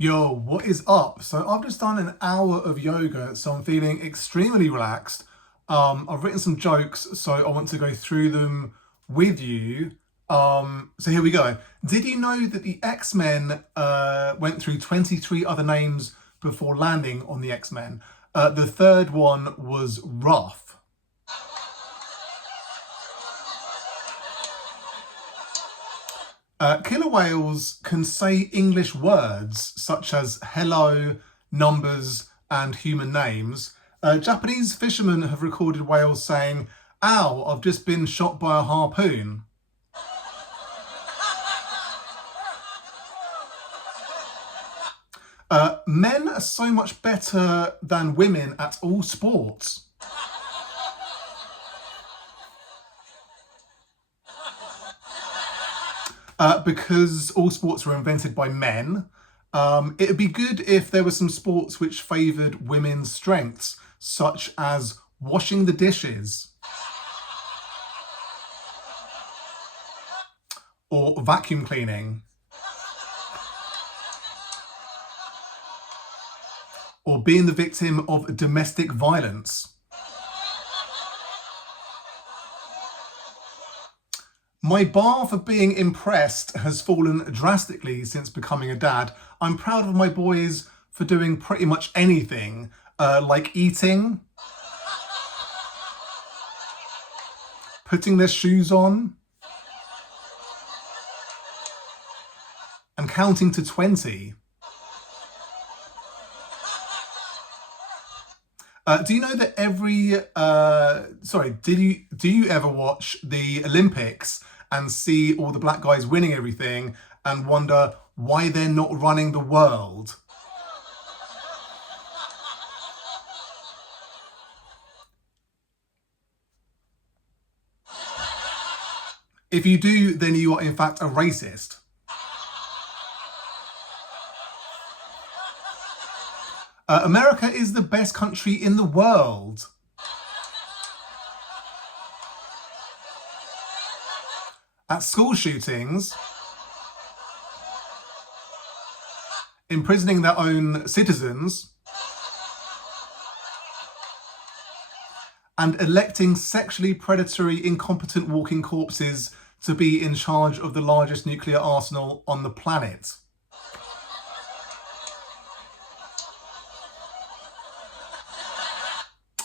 Yo, what is up? So I've just done an hour of yoga, so I'm feeling extremely relaxed. I've written some jokes, so I want to go through them with you. So here we go. Did you know that the X-Men went through 23 other names before landing on the X-Men? The third one was Rough. Killer whales can say English words such as hello, numbers, and human names. Japanese fishermen have recorded whales saying, "Ow, I've just been shot by a harpoon." Men are so much better than women at all sports. Because all sports were invented by men. It would be good if there were some sports which favoured women's strengths, such as washing the dishes or vacuum cleaning or being the victim of domestic violence. My bar for being impressed has fallen drastically since becoming a dad. I'm proud of my boys for doing pretty much anything, like eating, putting their shoes on, and counting to 20. Do you know that do you ever watch the Olympics and see all the black guys winning everything and wonder why they're not running the world? If you do, then you are in fact a racist. America is the best country in the world. At school shootings, imprisoning their own citizens, and electing sexually predatory, incompetent walking corpses to be in charge of the largest nuclear arsenal on the planet.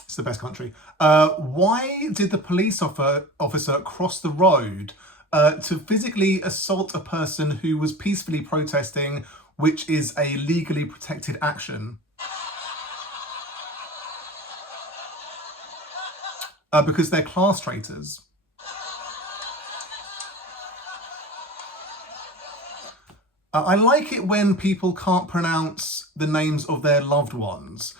It's the best country. Why did the police officer cross the road to physically assault a person who was peacefully protesting, which is a legally protected action? Because they're class traitors. I like it when people can't pronounce the names of their loved ones.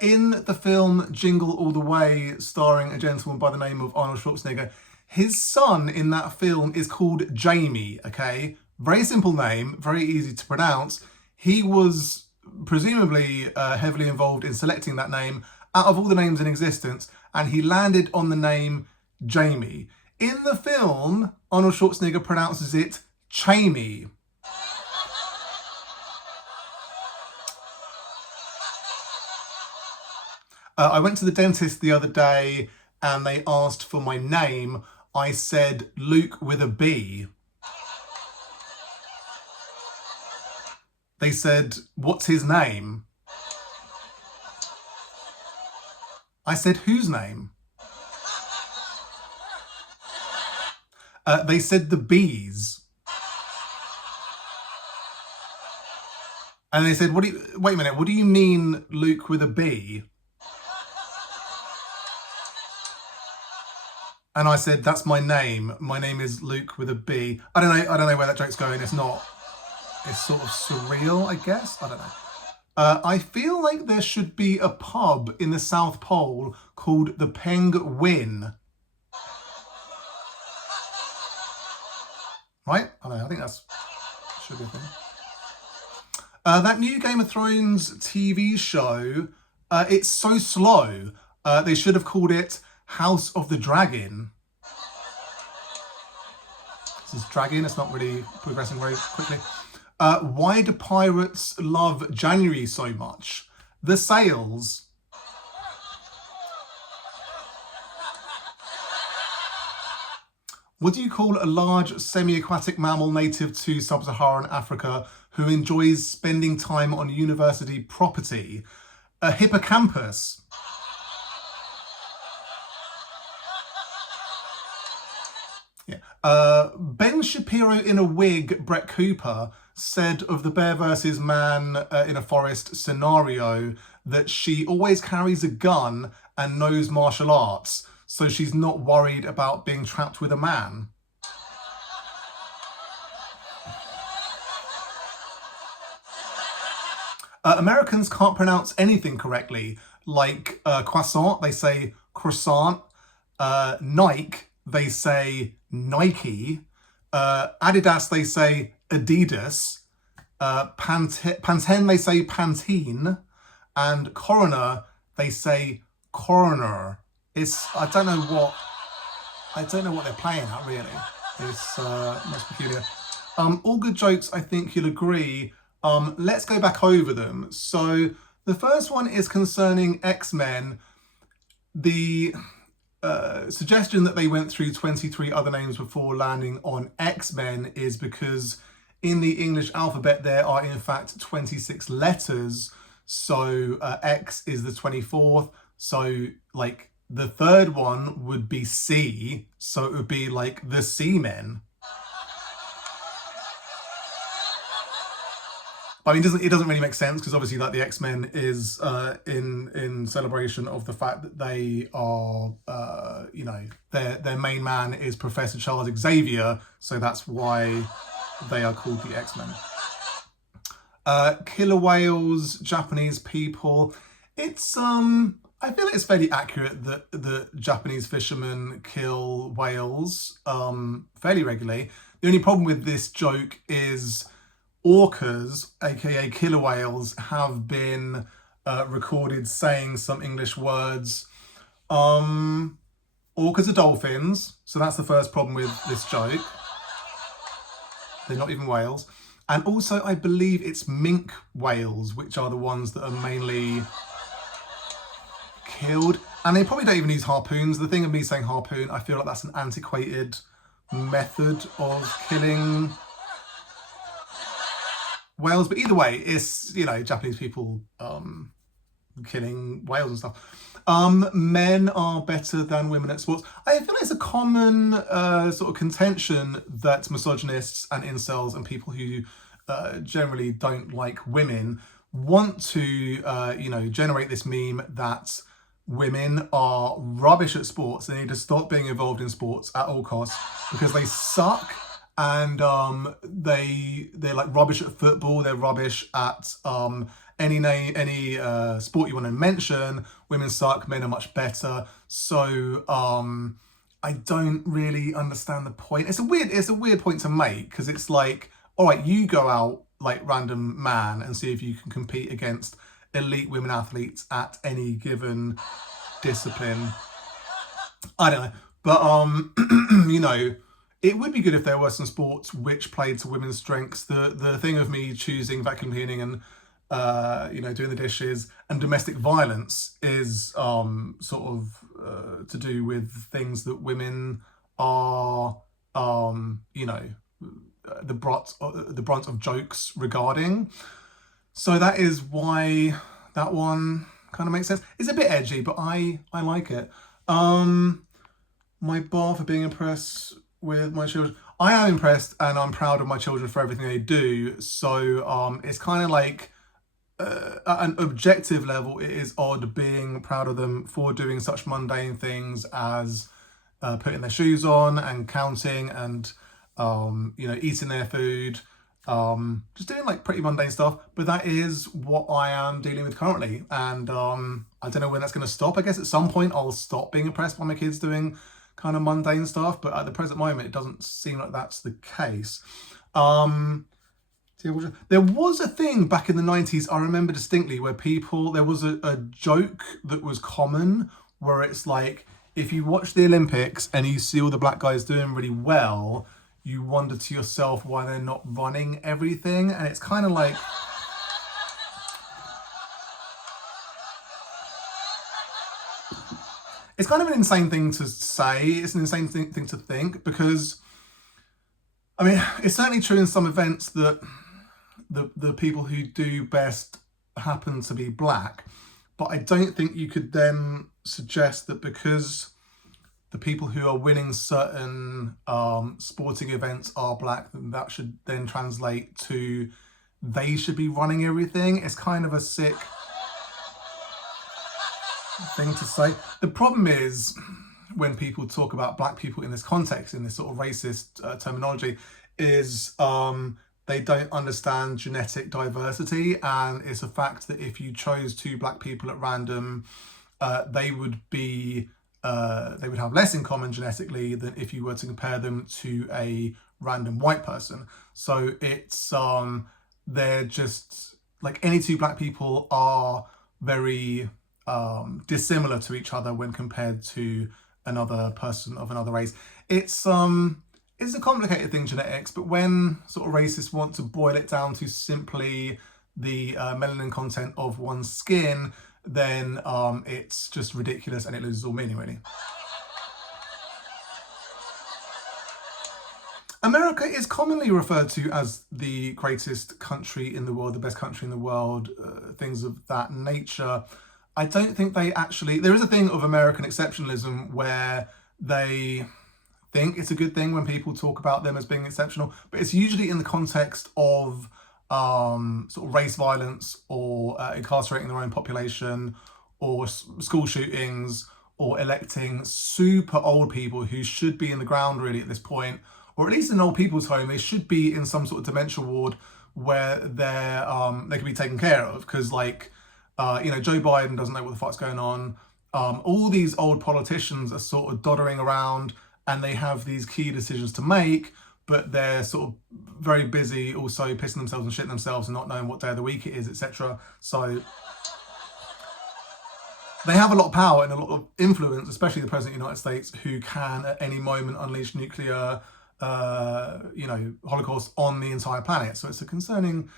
In the film Jingle All the Way, starring a gentleman by the name of Arnold Schwarzenegger, his son in that film is called Jamie, okay? Very simple name, very easy to pronounce. He was presumably heavily involved in selecting that name out of all the names in existence, and he landed on the name Jamie. In the film, Arnold Schwarzenegger pronounces it Chamey. I went to the dentist the other day and they asked for my name. I said Luke with a B. They said, "What's his name?" I said, "Whose name?" They said the bees. And they said, wait a minute, what do you mean Luke with a B? And I said, "That's my name. My name is Luke with a B." I don't know where that joke's going. It's sort of surreal, I guess. I don't know. I feel like there should be a pub in the South Pole called the Penguin. Right? I don't know. I think that's should be a thing. That new Game of Thrones TV show, it's so slow. They should have called it House of the Dragon. This is dragging, it's not really progressing very quickly. Why do pirates love January so much? The sails. What do you call a large semi-aquatic mammal native to sub-Saharan Africa who enjoys spending time on university property? A hippocampus. Yeah. Ben Shapiro in a wig, Brett Cooper, said of the Bear versus Man in a Forest scenario that she always carries a gun and knows martial arts, so she's not worried about being trapped with a man. Americans can't pronounce anything correctly. Like croissant, they say croissant. Nike, they say Nike. Adidas, they say Adidas. Pantene, they say Pantene. And coroner, they say coroner. I don't know what they're playing at, really. It's most peculiar. All good jokes, I think you'll agree. Let's go back over them. So the first one is concerning X-Men. The suggestion that they went through 23 other names before landing on X-Men is because in the English alphabet there are in fact 26 letters. So X is the 24th. So like the third one would be C. So it would be like the Seamen. I mean, it doesn't really make sense because obviously, like the X-Men is in celebration of the fact that they are, their main man is Professor Charles Xavier, so that's why they are called the X-Men. Killer whales, Japanese people. It's I feel it's fairly accurate that the Japanese fishermen kill whales fairly regularly. The only problem with this joke is orcas, aka killer whales, have been recorded saying some English words. Orcas are dolphins, so that's the first problem with this joke. They're not even whales. And also, I believe it's minke whales, which are the ones that are mainly killed. And they probably don't even use harpoons. The thing of me saying harpoon, I feel like that's an antiquated method of killing whales, but either way, it's, Japanese people killing whales and stuff. Men are better than women at sports. I feel like it's a common sort of contention that misogynists and incels and people who generally don't like women want to, generate this meme that women are rubbish at sports. They need to stop being involved in sports at all costs because they suck. And they're like rubbish at football. They're rubbish at any sport you want to mention. Women suck. Men are much better. So I don't really understand the point. It's a weird point to make because it's like, all right, you go out like random man and see if you can compete against elite women athletes at any given discipline. I don't know, but it would be good if there were some sports which played to women's strengths. The thing of me choosing vacuum cleaning and doing the dishes and domestic violence is sort of to do with things that women are the brunt of jokes regarding. So that is why that one kind of makes sense. It's a bit edgy, but I like it. My bar for being impressed with my children. I am impressed and I'm proud of my children for everything they do. So it's kind of like at an objective level, it is odd being proud of them for doing such mundane things as putting their shoes on and counting and eating their food, just doing like pretty mundane stuff. But that is what I am dealing with currently, and I don't know when that's going to stop. I guess at some point I'll stop being impressed by my kids doing kind of mundane stuff, but at the present moment it doesn't seem like that's the case. There was a thing back in the 90s I remember distinctly where there was a joke that was common where it's like, if you watch the Olympics and you see all the black guys doing really well, you wonder to yourself why they're not running everything. And it's kind of like, it's kind of an insane thing to say. It's an insane thing to think, because, I mean, it's certainly true in some events that the people who do best happen to be black. But I don't think you could then suggest that because the people who are winning certain sporting events are black, then that should then translate to they should be running everything. It's kind of a sick thing to say. The problem is when people talk about black people in this context, in this sort of racist terminology, is they don't understand genetic diversity, and it's a fact that if you chose two black people at random, they would have less in common genetically than if you were to compare them to a random white person. So it's they're just like, any two black people are very dissimilar to each other when compared to another person of another race. It's a complicated thing, genetics, but when sort of racists want to boil it down to simply the melanin content of one's skin, then it's just ridiculous and it loses all meaning, really. America is commonly referred to as the greatest country in the world, the best country in the world, things of that nature. I don't think they actually... There is a thing of American exceptionalism where they think it's a good thing when people talk about them as being exceptional, but it's usually in the context of sort of race violence, or incarcerating their own population, or school shootings, or electing super old people who should be in the ground really at this point, or at least in an old people's home. They should be in some sort of dementia ward where they can be taken care of, because like Joe Biden doesn't know what the fuck's going on. All these old politicians are sort of doddering around and they have these key decisions to make, but they're sort of very busy also pissing themselves and shitting themselves and not knowing what day of the week it is, etc. So they have a lot of power and a lot of influence, especially the President of the United States, who can at any moment unleash nuclear, holocaust on the entire planet. So it's a concerning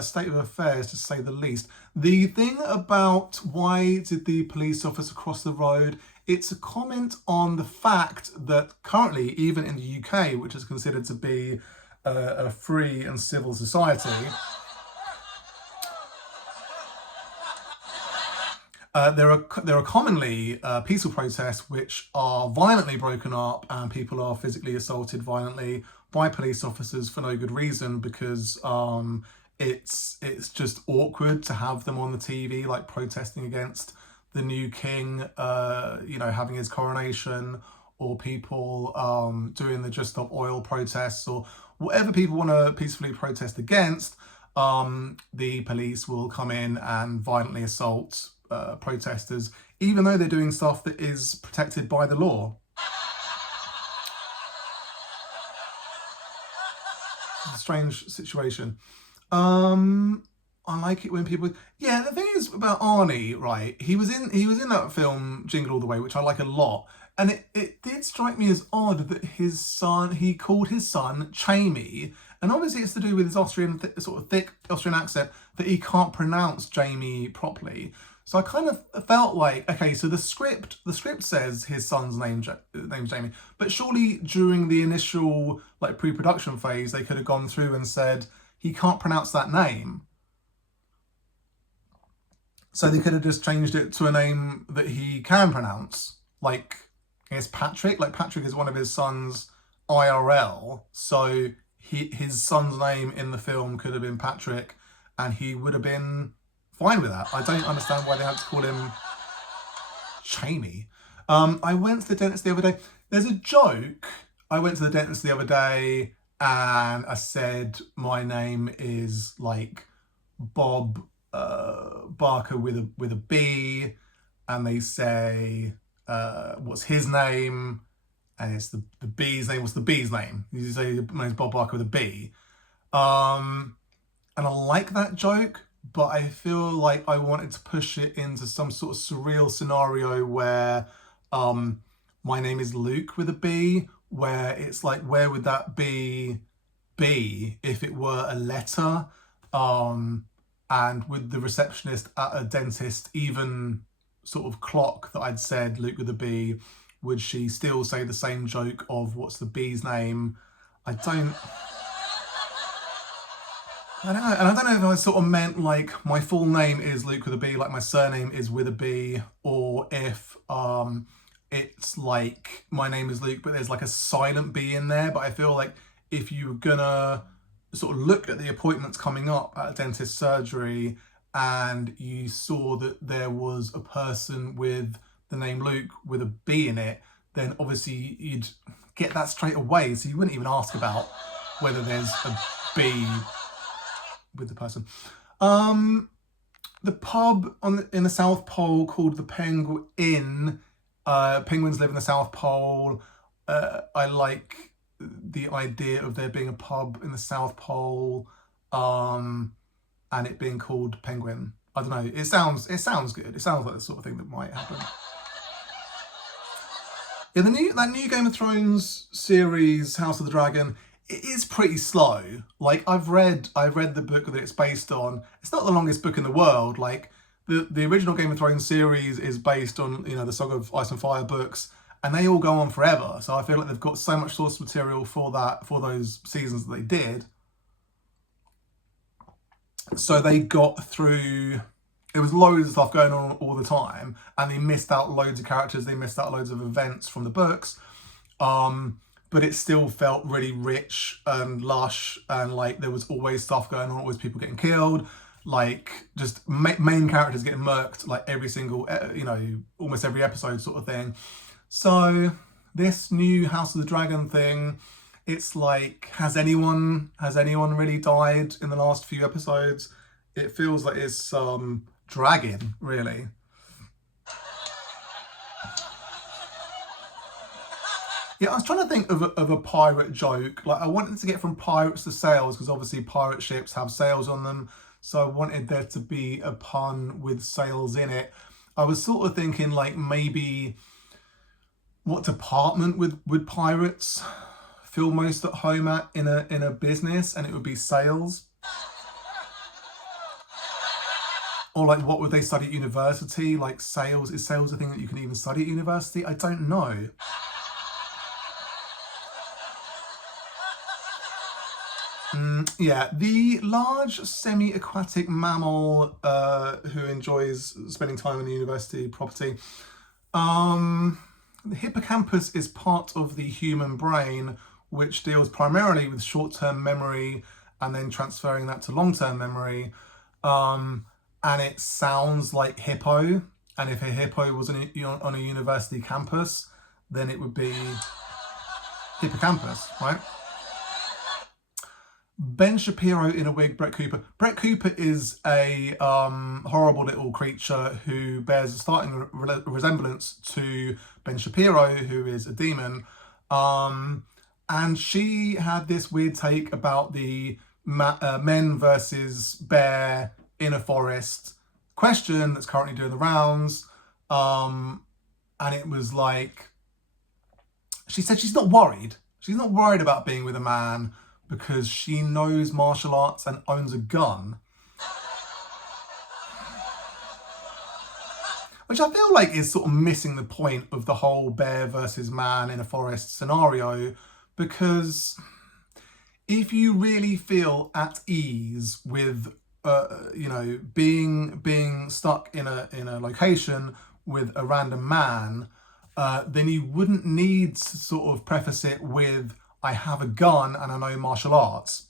state of affairs, to say the least. The thing about why did the police officer cross the road, it's a comment on the fact that currently, even in the UK, which is considered to be a free and civil society, there are commonly peaceful protests which are violently broken up, and people are physically assaulted violently by police officers for no good reason, because it's just awkward to have them on the TV, like protesting against the new king, having his coronation, or people doing the Just Stop Oil protests, or whatever people want to peacefully protest against. The police will come in and violently assault protesters, even though they're doing stuff that is protected by the law. It's a strange situation. I like it when people... Yeah, the thing is about Arnie, right? He was in that film Jingle All the Way, which I like a lot. And it did strike me as odd that he called his son Jamie. And obviously it's to do with his Austrian, sort of thick Austrian accent, that he can't pronounce Jamie properly. So I kind of felt like, okay, so the script says his son's name's Jamie, but surely during the initial like pre-production phase, they could have gone through and said, he can't pronounce that name. So they could have just changed it to a name that he can pronounce. Like, I guess Patrick. Like, Patrick is one of his sons IRL. So his son's name in the film could have been Patrick, and he would have been fine with that. I don't understand why they had to call him Jamie. I went to the dentist the other day. There's a joke. I went to the dentist the other day and I said my name is like Bob Barker with a B, and they say what's his name, and it's the B's name. What's the B's name? You say my name's Bob Barker with a B, and I like that joke, but I feel like I wanted to push it into some sort of surreal scenario where my name is Luke with a B, where it's like, where would that be if it were a letter? And would the receptionist at a dentist even sort of clock that I'd said Luke with a B? Would she still say the same joke of what's the B's name? I don't know. And I don't know if I sort of meant like my full name is Luke with a B, like my surname is with a B, or if it's like my name is Luke, but there's like a silent B in there. But I feel like if you're gonna sort of look at the appointments coming up at a dentist surgery and you saw that there was a person with the name Luke with a B in it, then obviously you'd get that straight away. So you wouldn't even ask about whether there's a B with the person. The pub in the South Pole called the Penguin. Penguins live in the South Pole. I like the idea of there being a pub in the South Pole, and it being called Penguin. I don't know. It sounds good. It sounds like the sort of thing that might happen. Yeah, that new Game of Thrones series, House of the Dragon, it is pretty slow. Like I've read the book that it's based on. It's not the longest book in the world. Like the original Game of Thrones series is based on, the Song of Ice and Fire books, and they all go on forever. So I feel like they've got so much source material for those seasons that they did. So they got through. There was loads of stuff going on all the time, and they missed out loads of characters. They missed out loads of events from the books. But it still felt really rich and lush, and like there was always stuff going on, always people getting killed, like just main characters getting murked like every single, almost every episode sort of thing. So this new House of the Dragon thing, it's like, has anyone really died in the last few episodes? It feels like it's dragging, really. Yeah, I was trying to think of a pirate joke. Like I wanted to get from pirates to sails, because obviously pirate ships have sails on them. So I wanted there to be a pun with sails in it. I was sort of thinking like maybe what department would pirates feel most at home at in a business, and it would be sales. Or like what would they study at university? Like sales, is sales a thing that you can even study at university? I don't know. Yeah, the large semi-aquatic mammal who enjoys spending time in the university property. The hippocampus is part of the human brain, which deals primarily with short-term memory and then transferring that to long-term memory. And it sounds like hippo. And if a hippo was on a university campus, then it would be hippocampus, right? Ben Shapiro in a wig, Brett Cooper. Brett Cooper is a horrible little creature who bears a starting resemblance to Ben Shapiro, who is a demon. And she had this weird take about the men versus bear in a forest question that's currently doing the rounds. And it was like, she said she's not worried. She's not worried about being with a man because she knows martial arts and owns a gun. Which I feel like is sort of missing the point of the whole bear versus man in a forest scenario, because if you really feel at ease with being stuck in a location with a random man, then you wouldn't need to sort of preface it with, I have a gun and I know martial arts.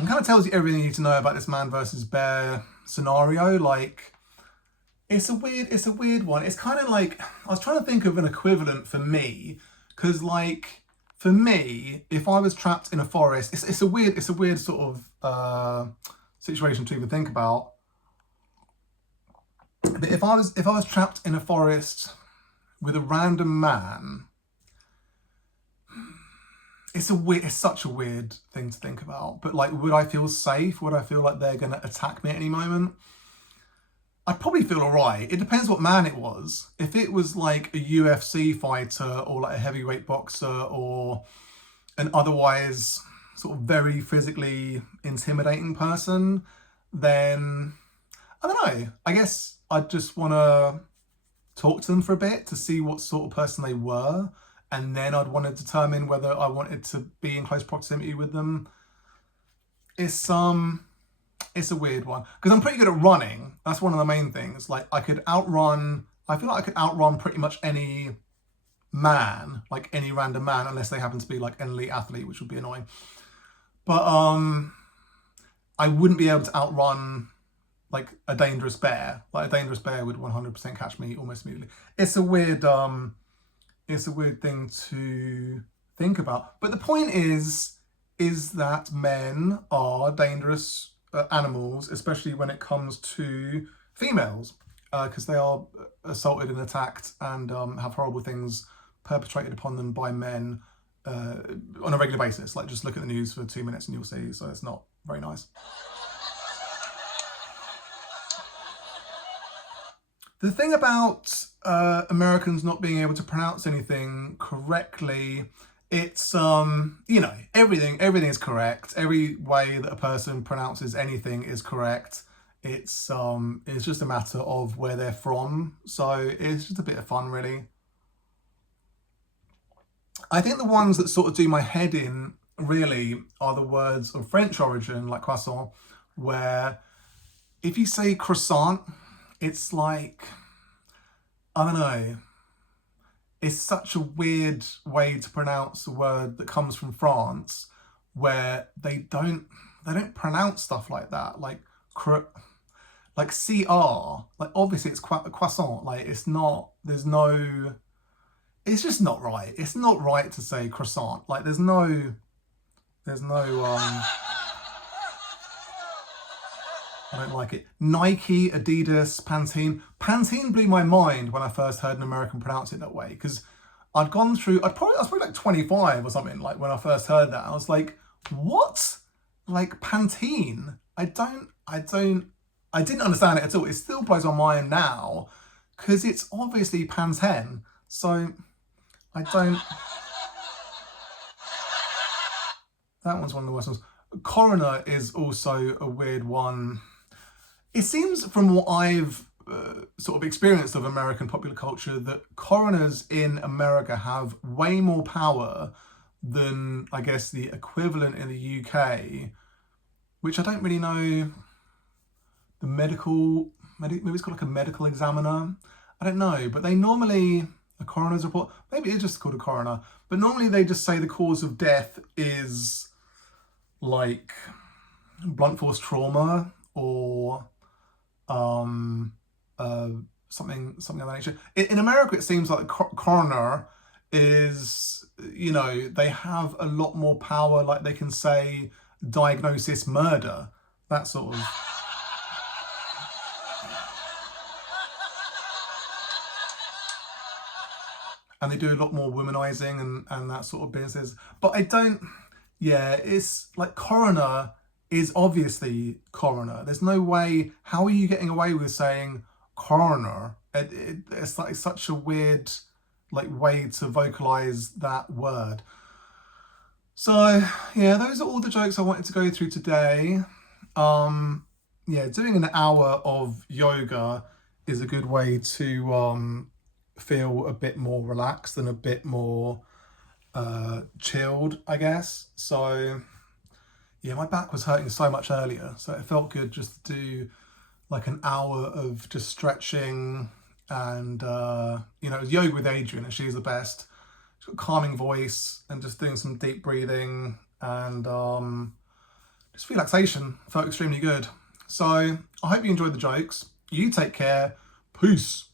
It kind of tells you everything you need to know about this man versus bear scenario. Like, it's a weird one. It's kind of like, I was trying to think of an equivalent for me, because like, for me, if I was trapped in a forest, it's a weird sort of situation to even think about. But if I was trapped in a forest with a random man, it's such a weird thing to think about. But like, would I feel safe? Would I feel like they're gonna attack me at any moment? I'd probably feel alright. It depends what man it was. If it was like a UFC fighter or like a heavyweight boxer or an otherwise sort of very physically intimidating person, then I don't know. I guess I'd just want to talk to them for a bit to see what sort of person they were, and then I'd want to determine whether I wanted to be in close proximity with them. It's a weird one because I'm pretty good at running. That's one of the main things. Like I could outrun. I feel like I could outrun pretty much any man, like any random man, unless they happen to be like an elite athlete, which would be annoying. But I wouldn't be able to outrun like a dangerous bear. Like a dangerous bear would 100% catch me almost immediately. It's a weird thing to think about. But the point is that men are dangerous animals, especially when it comes to females, because they are assaulted and attacked and have horrible things perpetrated upon them by men on a regular basis. Like just look at the news for 2 minutes and you'll see. So it's not very nice. The thing about Americans not being able to pronounce anything correctly, it's everything is correct. Every way that a person pronounces anything is correct. It's just a matter of where they're from. So it's just a bit of fun, really. I think the ones that sort of do my head in really are the words of French origin, like croissant, where if you say croissant, it's like, I don't know, it's such a weird way to pronounce a word that comes from France, where they don't pronounce stuff like that, like CR, like obviously it's croissant, like it's not, it's just not right. It's not right to say croissant. Like there's no I don't like it. Nike, Adidas, Pantene. Pantene blew my mind when I first heard an American pronounce it that way, because I was probably like 25 or something, like when I first heard that. I was like, what? Like Pantene? I didn't understand it at all. It still blows my mind now, because it's obviously Pantene. So that one's one of the worst ones. Coroner is also a weird one. It seems from what I've sort of experienced of American popular culture that coroners in America have way more power than, I guess, the equivalent in the UK, which I don't really know. Maybe it's called like a medical examiner. I don't know, but they normally, a coroner's report, maybe it's just called a coroner, but normally they just say the cause of death is like blunt force trauma or something of that nature. In America, it seems like the coroner is, they have a lot more power. Like they can say diagnosis murder, that sort of. And they do a lot more womanizing and that sort of business. But it's like coroner is obviously coroner. There's no way, how are you getting away with saying coroner? It's like such a weird like way to vocalize that word. So yeah, those are all the jokes I wanted to go through today. Doing an hour of yoga is a good way to feel a bit more relaxed and a bit more chilled, I guess. So yeah, my back was hurting so much earlier, so it felt good just to do like an hour of just stretching and it was yoga with Adrian, and she's the best. She's got a calming voice, and just doing some deep breathing and just relaxation felt extremely good. So I hope you enjoyed the jokes. You take care. Peace.